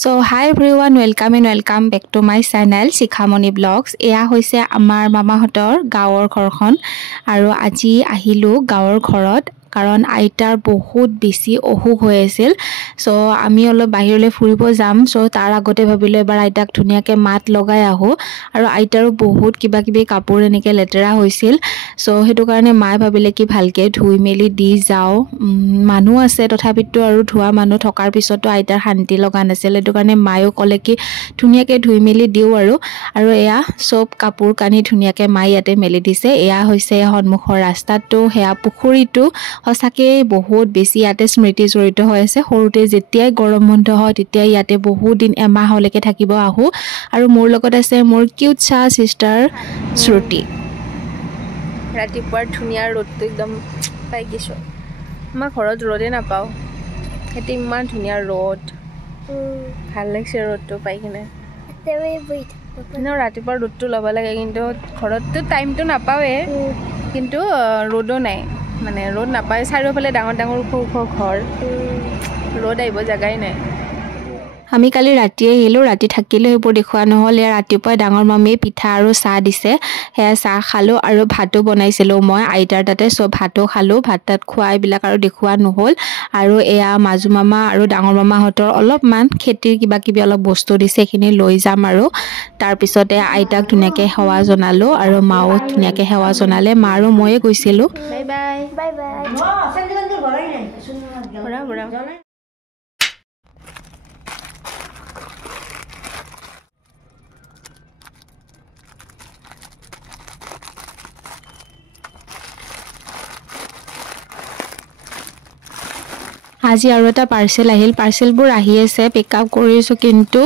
So hi everyone, welcome back to my channel Shikhamoni Vlogs. এয়া হৈছে আমাৰ মামাহঁতৰ গাঁৱৰ ঘৰখন আৰু আজি আহিলো গাঁৱৰ ঘৰত কাৰণ আইতাৰ বহুত বেছি অসুখ হৈ আছিল। সো আমি অলপ বাহিৰলৈ ফুৰিব যাম। সো তাৰ আগতে ভাবিলো এবাৰ আইতাক ধুনীয়াকৈ মাত লগাই আহো আৰু আইতাৰো বহুত কিবা কিবি কাপোৰ এনেকৈ লেতেৰা হৈছিল। সো সেইটো কাৰণে মায়ে ভাবিলে কি ভালকৈ ধুই মেলি দি যাওঁ। মানুহ আছে তথাপিতো আৰু ধোৱা মানুহ থকাৰ পিছতো আইতাৰ শান্তি লগা নাছিল। সেইটো কাৰণে মায়েও ক'লে কি ধুনীয়াকৈ ধুই মেলি দিওঁ আৰু এয়া চব কাপোৰ কানি ধুনীয়াকৈ মায়ে ইয়াতে মেলি দিছে। এয়া হৈছে সন্মুখৰ ৰাস্তাটো, সেয়া পুখুৰীটো সঁচাকৈ বহুত বেছি ইয়াতে স্মৃতি জড়িত হৈ আছে। সৰুতে যেতিয়াই গৰম বন্ধ হয় তেতিয়াই ইয়াতে বহুত দিন এমাহলৈকে থাকিব আহোঁ আৰু মোৰ লগত আছে মোৰ কিউট চা চিষ্টাৰ শ্ৰুতি। ৰাতিপুৱাৰ ধুনীয়া ৰ'দটো একদম পাই গৈছোঁ। আমাৰ ঘৰত ৰ'দে নাপাওঁ, সেইটো ইমান ধুনীয়া ৰ'দ, ভাল লাগিছে ৰ'দটো পাই কিনে। ৰাতিপুৱা ৰ'দটো ল'ব লাগে কিন্তু ঘৰততো টাইমটো নাপাওঁৱে, কিন্তু ৰ'দো নাই, মানে ৰ'দ নাপায়। চাৰিওফালে ডাঙৰ ডাঙৰ ওখ ওখ ঘৰ, ৰ'দ আহিব জেগাই নাই। আমি কালি ৰাতিয়ে আহিলোঁ, ৰাতি থাকিলেও সেইবোৰ দেখুওৱা নহ'ল। ইয়াৰ ৰাতিপুৱাই ডাঙৰ মামীয়ে পিঠা আৰু চাহ দিছে, সেয়া চাহ খালোঁ আৰু ভাতো বনাইছিলোঁ মই আইতাৰ তাতে। চব ভাতো খালোঁ, ভাত তাত খোৱা এইবিলাক আৰু দেখুওৱা নহ'ল। আৰু এয়া মাজু মামা আৰু ডাঙৰ মামাহঁতৰ অলপমান খেতিৰ কিবা কিবি অলপ বস্তু দিছে, সেইখিনি লৈ যাম আৰু তাৰপিছতে আইতাক ধুনীয়াকৈ সেৱা জনালোঁ আৰু মাও ধুনীয়াকৈ সেৱা জনালে। মা আৰু ময়ে গৈছিলোঁ। Bye bye bye bye. আজি আৰু এটা পাৰ্চেল আহিল, পাৰ্চেলবোৰ আহি আছে, পিক আপ কৰিছোঁ কিন্তু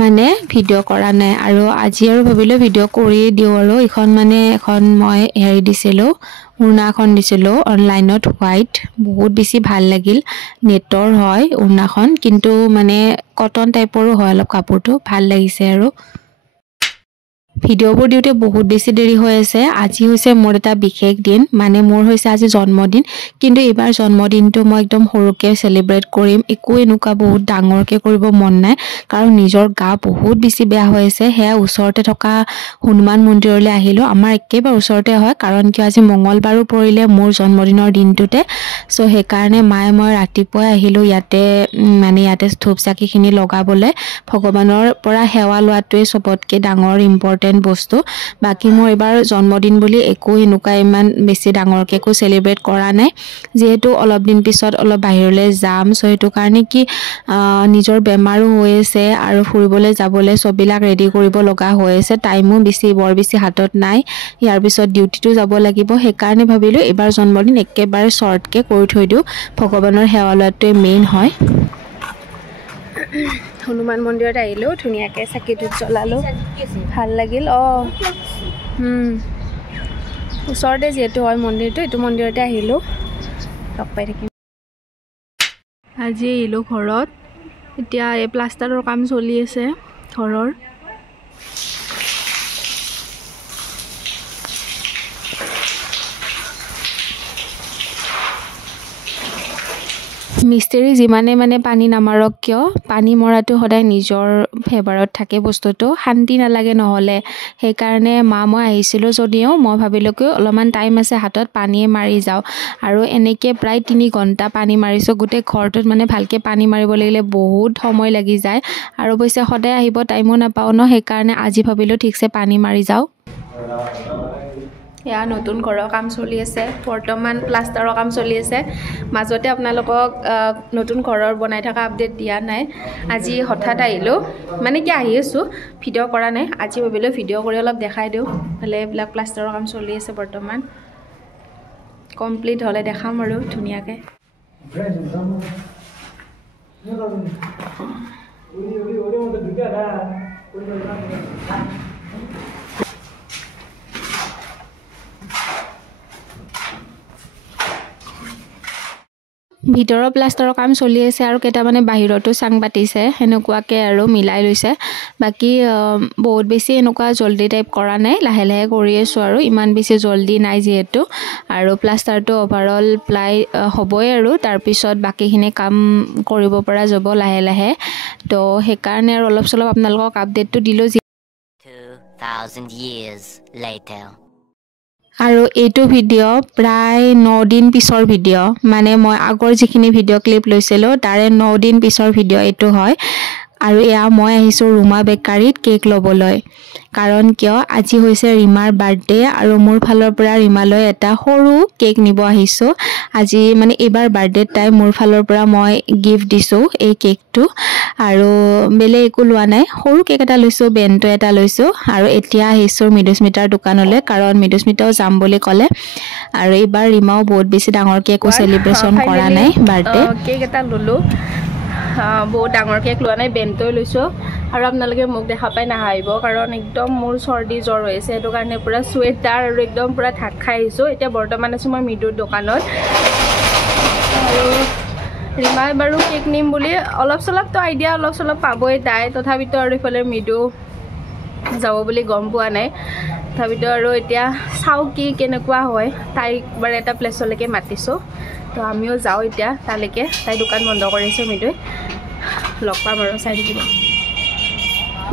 মানে ভিডিঅ' কৰা নাই। আৰু আজি আৰু ভাবিলোঁ ভিডিঅ' কৰি দিওঁ আৰু এখন মই হেৰি দিছিলোঁ, উৰ্ণা এখন দিছিলোঁ অনলাইনত, হোৱাইট, বহুত বেছি ভাল লাগিল। নেটৰ হয় উৰ্ণাখন, কিন্তু মানে কটন টাইপৰো হয় অলপ কাপোৰটো, ভাল লাগিছে। আৰু ভিডিঅ'বোৰ দিওঁতে বহুত বেছি দেৰি হৈ আছে। আজি হৈছে মোৰ এটা বিশেষ দিন, মানে মোৰ হৈছে আজি জন্মদিন, কিন্তু এইবাৰ জন্মদিনটো মই একদম সৰুকৈ চেলিব্ৰেট কৰিম। একো এনেকুৱা বহুত ডাঙৰকৈ কৰিব মন নাই, কাৰণ নিজৰ গা বহুত বেছি বেয়া হৈ আছে। সেয়া ওচৰতে থকা হনুমান মন্দিৰলৈ আহিলোঁ, আমাৰ একেবাৰে ওচৰতে হয়, কাৰণ কিয় আজি মঙলবাৰো পৰিলে মোৰ জন্মদিনৰ দিনটোতে। চ' সেইকাৰণে মায়ে মই ৰাতিপুৱাই আহিলোঁ ইয়াতে, মানে ইয়াতে ধূপ চাকিখিনি লগাবলৈ। ভগৱানৰ পৰা সেৱা লোৱাটোৱে চবতকৈ ডাঙৰ ইম্পৰ্টেণ্ট বস্তু। বাকী মোৰ এইবাৰ জন্মদিন বুলি একো এনেকুৱা ইমান বেছি ডাঙৰকৈ একো চেলিব্ৰেট কৰা নাই, যিহেতু অলপ দিন পিছত অলপ বাহিৰলৈ যাম। চ' সেইটো কাৰণে কি নিজৰ বেমাৰো হৈ আছে আৰু ফুৰিবলৈ যাবলৈ চববিলাক ৰেডি কৰিব লগা হৈ আছে, টাইমো বৰ বেছি হাতত নাই। ইয়াৰ পিছত ডিউটিটো যাব লাগিব, সেইকাৰণে ভাবিলোঁ এইবাৰ জন্মদিন একেবাৰে শ্বৰ্টকৈ কৰি থৈ দিওঁ। ভগৱানৰ সেৱা লোৱাটোৱে মেইন হয়। হনুমান মন্দিৰত আহিলোঁ, ধুনীয়াকৈ চাকি ধূপ জ্বলালোঁ, ভাল লাগিল। ওচৰতে যিহেতু হয় মন্দিৰটো, এইটো মন্দিৰতে আহিলোঁ, লগ পাই থাকিম। আজি আহিলোঁ ঘৰত, এতিয়া এই প্লাষ্টাৰৰ কাম চলি আছে ঘৰৰ। মিস্ত্ৰী যিমানে পানী নামাৰক কিয়, পানী মৰাটো সদায় নিজৰ ফেভাৰত থাকে বস্তুটো, শান্তি নালাগে নহ'লে। সেইকাৰণে মই আহিছিলোঁ যদিও মই ভাবিলোঁ কি অলপমান টাইম আছে হাতত, পানীয়ে মাৰি যাওঁ। আৰু এনেকৈ প্ৰায় 3 ঘণ্টা পানী মাৰিছোঁ। গোটেই ঘৰটোত ভালকৈ পানী মাৰিব লাগিলে বহুত সময় লাগি যায়, আৰু অৱশ্যে সদায় আহিব টাইমো নাপাওঁ ন, সেইকাৰণে আজি ভাবিলোঁ ঠিকছে পানী মাৰি যাওঁ। এয়া নতুন ঘৰৰ কাম চলি আছে, বৰ্তমান প্লাষ্টাৰৰ কাম চলি আছে। মাজতে আপোনালোকক নতুন ঘৰৰ বনাই থকা আপডেট দিয়া নাই। আজি হঠাৎ আহিলোঁ, মানে কি আহি আছোঁ, ভিডিঅ' কৰা নাই। আজি ভাবিলোঁ ভিডিঅ' কৰি অলপ দেখাই দিওঁ, ভালে এইবিলাক প্লাষ্টাৰৰ কাম চলি আছে বৰ্তমান। কমপ্লিট হ'লে দেখাম আৰু ধুনীয়াকৈ। ভিতৰৰ প্লাষ্টাৰৰ কাম চলি আছে আৰু কেইটামানে বাহিৰতো চাং পাতিছে হেনেকুৱাকে আৰু মিলাই লৈছে বাকি বহুত বেছি এনেকুৱা জলদি টাইপ কৰা নাই লাহে লাহে কৰি আছো আৰু ইমান বেছি জলদি নাই যেহেতু আৰু প্লাষ্টাৰটো ওভাৰঅল প্লাই হ'বই আৰু তাৰ পিছত বাকিখিনি কাম কৰিব পৰা যাব লাহে লাহে তো হেকাৰণে আৰু অলপ চলপ আপোনালোকক আপডেটটো দিলো 2000 years later আৰু এইটো ভিডিঅ' প্ৰায় 9 দিন পিছৰ ভিডিঅ' মানে মই আগৰ যিখিনি ভিডিঅ' ক্লিপ লৈছিলো তাৰে 9 দিন পিছৰ ভিডিঅ' এইটো হয় আৰু এয়া মই আহিছো ৰুমা বেকাৰীত কেক ল'বলৈ কাৰণ কিয় আজি হৈছে ৰিমাৰ বাৰ্থডে আৰু মোৰ ফালৰ পৰা ৰিমালৈ এটা সৰু কেক নিব আহিছো আজি মানে এবাৰ বাৰ্থডে টাই মোৰ ফালৰ পৰা মই গিফট দিছো এই কেকটো আৰু বেলে একো লোৱা নাই সৰু কেক এটা লৈছো বেন্টো এটা লৈছো আৰু এতিয়া আহিছো মিডুস্মিতাৰ দোকানলৈ কাৰণ মিডুস্মিতাও যাম বুলি ক'লে আৰু এবাৰ ৰিমাও বহুত বেছি ডাঙৰ কেকো সেলিব্ৰেশন কৰা নাই বাৰ্থডে কেক এটা ললো বহুত ডাঙৰ কেক লোৱা নাই বেন্টো লৈছো আৰু আপোনালোকে মোক দেখা পাই নাহাইব কাৰণ একদম মোৰ সৰ্দি জ্বৰ হৈছে এটো কাৰণে পুৰা সুৱেটাৰ আৰু একদম পুৰা ঢাক খাই আহিছো এতিয়া বৰ্তমান আছো মই মিডুৰ দোকানত আৰু ৰিমাই বাৰু কেক নিম বুলি অলপ চলপ তো আইডিয়া অলপ চলপ পাবই তাই তথাপিতো আৰু ইফালে মিডু যাব বুলি গম পোৱা নাই তথাপিতো আৰু এতিয়া চাও কি কেনেকুৱা হয় তাইক বাৰ এটা প্লেছলৈকে মাতিছো তো আমিও যাও এতিয়া তালৈকে তাই দোকান বন্ধ কৰিছে মিডুই লগ পাম আৰু চাই থাকিব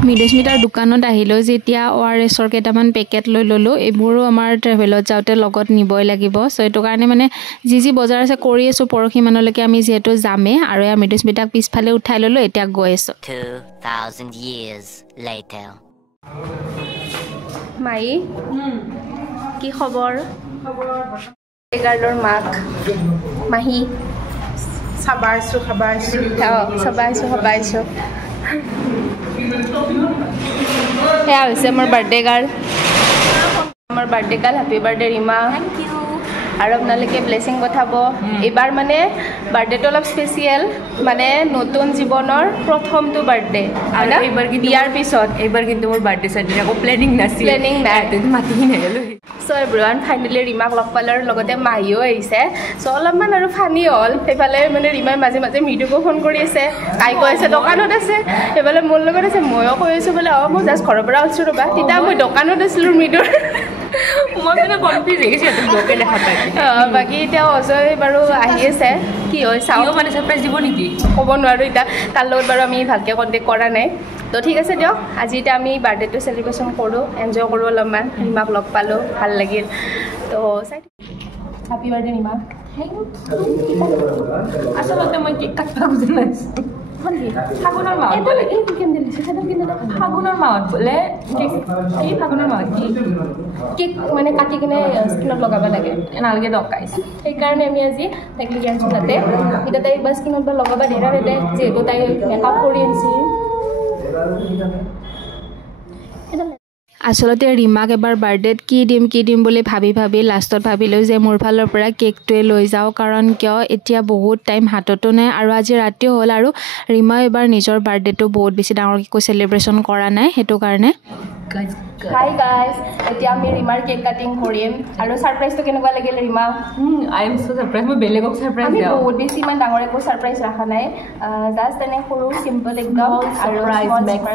মিডুস্মিতাৰ দোকানত আহিলো যেতিয়া ORSৰ কেইটামান পেকেট লৈ ললো এইবোৰো আমাৰ ট্ৰেভেলত যাওঁতে লগত নিবই লাগিব সো এটো কাৰণে মানে যি বজাৰ আছে কৰি আছো পৰখি মানলৈকে আমি যেহেতু যামে আৰু এয়া মিডুস্মিতাক পিছফালে উঠাই ললো এতিয়া গৈ আছো 2000 years later মাই কি খবৰ এগাৰডৰ মাক মাহি সাবাইছো এয়া হৈছে মোৰ birthday girl happy birthday Rima thank you আৰু আপোনালোকে ব্লেছিং পঠাব এবাৰ মানে বাৰ্থডেটো অলপ স্পেচিয়েল মানে নতুন জীৱনৰ প্ৰথমটো বাৰ্থডে আৰু এবাৰ কি বিয়াৰ পিছত এবাৰ কিন্তু মোৰ বাৰ্থডে সাইডে আকৌ প্ল্যানিং নাই মাতি নেগলো সো এভৰিৱান ফাইনেলি ৰিমাক লগ পালৰ লগতে মাহিও আহিছে সো অলপমান আৰু ফানি হ'ল সেইফালে মানে ৰিমাই মাজে মাজে মিডুকো ফোন কৰি আছে তাই কৈ আছে দোকানত আছে সেইফালে মোৰ লগত আছে ময়ো কৈ আছো বোলে মই জাষ্ট ঘৰৰ পৰা আছো ৰবা তেতিয়া মই দোকানত আছিলো মিডুৰ মই মানে কনফিউজ হৈ গৈছে লোকে দেখা পাই বাকি এতিয়া অজয় বাৰু আহি আছে কি হয় চাও মানে সাৰপ্ৰাইজ দিব নেকি ক'ব নোৱাৰো এতিয়া তাৰ লগত বাৰু আমি ভালকৈ কণ্টেক্ট কৰা নাই তো ঠিক আছে দিয়ক আজি এতিয়া আমি বাৰ্থডেটো সেলিব্ৰেশন কৰোঁ এনজয় কৰোঁ অলপমান ৰিমাক লগ পালোঁ ভাল লাগিল তো চাই হেপী বাৰ্থডে ৰিমা আচলতে মই কেক কাটিব বুজি নাইছো ফাগুনৰ মাহত বোলে ফাগুনৰ মাহত কেক মানে কাটি কিনে স্কিনত লগাব লাগে নালাগে দৰকাইছে সেইকাৰণে আমি আজি তাইক লৈ আনিছোঁ তাতে এতিয়া তাই বা স্কিনত বা লগাব দিনা তাতে যিহেতু তাই মেকআপ কৰি আনিছে আচলতে ৰিমাক এবাৰ বাৰ্থডেত কি দিম বুলি ভাবি লাষ্টত ভাবিলোঁ যে মোৰ ফালৰ পৰা কেকটোৱে লৈ যাওঁ কাৰণ কিয় এতিয়া বহুত টাইম হাততো নাই আৰু আজি ৰাতিও হ'ল আৰু ৰিমাই এবাৰ নিজৰ বাৰ্থডেটো বহুত বেছি ডাঙৰকৈ সেলিব্ৰেশন কৰা নাই সেইটো কাৰণে হাই গাইজ এতিয়া আমি ৰিমাৰ কেক কাটিং কৰিম আৰু সাৰপ্ৰাইজটো কেনেকুৱা লাগিল Rima I am so surprise মই বেলেগক সাৰপ্ৰাইজ আমি দিওঁ বহুত বেছি ইমান ডাঙৰ একো সাৰপ্ৰাইজ ৰাখা নাই জাষ্ট এনে সৰু সিম্পল একদম আৰু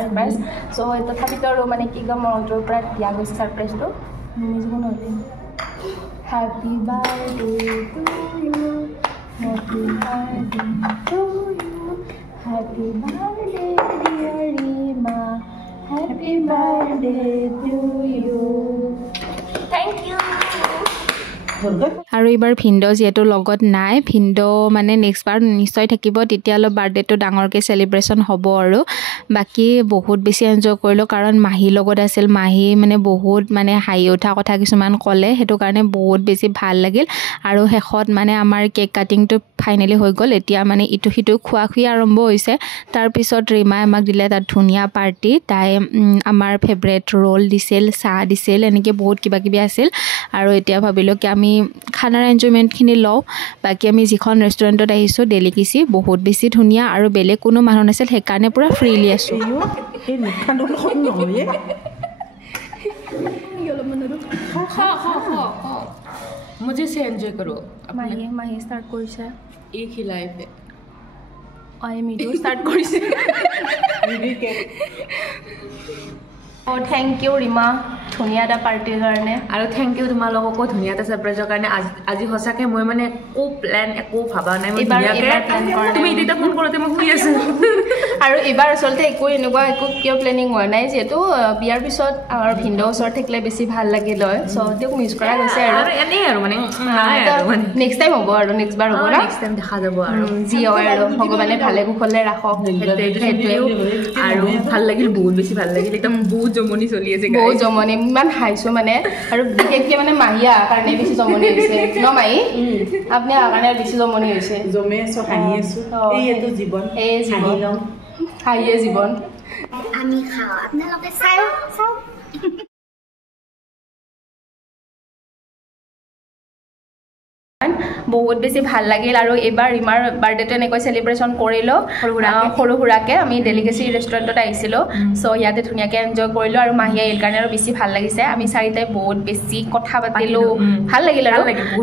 সাৰপ্ৰাইজ সো তথাপিতো আৰু মানে কি একদম মনটোৰ পৰা দিয়া গৈছে সাৰপ্ৰাইজটো মিউজিকো নহ'লে happy birthday to you happy birthday to you happy birthday dear Rima happy birthday to you thank you আৰু এইবাৰ ভিন্দ যেহেতু লগত নাই ভিন্দ মানে নেক্সট বাৰ নিশ্চয় থাকিব তেতিয়া অলপ বাৰ্থডেটো ডাঙৰকৈ সেলিব্ৰেশন হ'ব আৰু বাকি বহুত বেছি এনজয় কৰিলোঁ কাৰণ মাহীৰ লগত আছিল মাহী মানে বহুত মানে হাঁহি উঠা কথা কিছুমান ক'লে সেইটো কাৰণে বহুত বেছি ভাল লাগিল আৰু শেষত মানে আমাৰ কেক কাটিংটো ফাইনেলি হৈ গ'ল এতিয়া মানে ইটো সিটো খোৱা আৰম্ভ হৈছে তাৰপিছত ৰিমাই আমাক দিলে তাত ধুনীয়া পাৰ্টি তাই আমাৰ ফেভৰেট ৰোল দিছিল চাহ দিছিল এনেকৈ বহুত কিবাকিবি আছিল আৰু এতিয়া ভাবিলোঁ কি আমি খানাৰ এনজয়মেণ্টখিনি লওঁ বাকী আমি যিখন ৰেষ্টুৰেণ্টত আহিছোঁ ডেলিকেচি বহুত বেছি ধুনীয়া আৰু বেলেগ কোনো মানুহ নাছিল সেইকাৰণে পূৰা ফ্ৰীলি আছোঁ मुझे से एंजॉय करो माही स्टार्ट কৰিছে एक ही लाइफ है আই মিডিও স্টাৰ্ট কৰিছে Oh, thank you, Rima. ধুনিয়া এটা পাৰ্টিৰ কাৰণে আৰু থ্যাংক ইউ তোমালোককো ধুনিয়া এটা সাৰপ্ৰাইজৰ কাৰণে আজি হসাকে মই মানে একো ভাবা নাই মই ধুনিয়াকে তুমি এতিয়া ফোন কৰোতে মই শুই আছো আৰু এবাৰ আসলতে একো কিয় প্লেনিং হোৱা নাই যেহেতু বিয়াৰ পিছত আমাৰ ভিন্ডো ওচৰত থাকিলে বেছি ভাল লাগিল হয় সো তেওঁক মিছ কৰা গৈছে আৰু এনে আৰু মানে নাই আৰু মানে নেক্সট টাইম হ'ব আৰু নেক্সট বাৰ হ'ব না নেক্সট টাইম দেখা যাব আৰু জি হয় আৰু ভগৱানে ভালে কুশলে ৰাখক আৰু ভাল লাগিল বহুত বেছি ভাল লাগিল এটা বহুত জমনি চলি আছে বহুত জমনি ইমান হাইছো মানে আৰু বিশেষকৈ মানে মাহিয়া কাৰণে বেছি জমনি হৈছে ন মাহি আপুনি কাৰণে বেছি জমনি হৈছে জমে আছো হাঁহি আছো এইটো জীৱন এই জীৱন হাঁহিয়ে জীৱন আমি খাওঁ আপোনালোকে চাওঁ বহুত বেছি ভাল লাগিল আৰু এবাৰ ৰিমাৰ বাৰ্থডেটো এনেকৈ সেলিব্ৰেশন কৰিলো সৰু সুৰাকে আমি ডেলিগেসি ৰেষ্টুৰেণ্টত আহিছিলো সো ইয়াতে ধুনিয়াকে এনজয় কৰিলো আৰু মাহিয়া এল কাৰণে আৰু বেছি ভাল লাগিছে আমি চাৰিটাই বহুত বেছি কথা পাতিলো ভাল লাগিল আৰু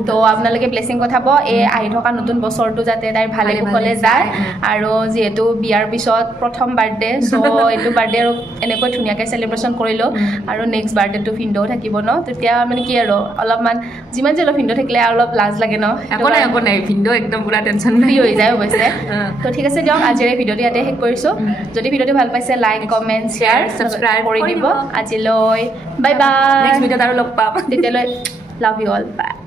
তো আপোনালোকে ব্লেসিং কথাব এই আহি থকা নতুন বছৰটো যাতে তাই ভালে কুশলে যায় আৰু যেহেতু বিয়াৰ পিছত প্ৰথম বাৰ্থডে সো এইটো বাৰ্থডে আৰু এনেকৈ ধুনিয়াকে সেলিব্ৰেশন কৰিলো আৰু নেক্সট বাৰ্থডেটো ভিন্ডো থাকিব ন তেতিয়া মানে কি আৰু অলপমান যিমান যে ভিন্ডো থাকিলে অলপ লাজ লাগে ন একো নাই ভিন্ডো একদম পুৰা টেনশন ফ্ৰী হৈ যায় অৱশ্যে তো ঠিক আছে দিয়ক আজিৰ এই ভিডিঅ'টো ইয়াতে শেষ কৰিছোঁ যদি ভিডিঅ'টো ভাল পাইছে লাইক কমেণ্ট শ্বেয়াৰ ছাবস্ক্ৰাইব কৰি দিব আজিলৈ বাই বাই নেক্সট ভিডিঅ'ত আৰু লগ পাম তেতিয়ালৈ লাভ ইউ অল বাই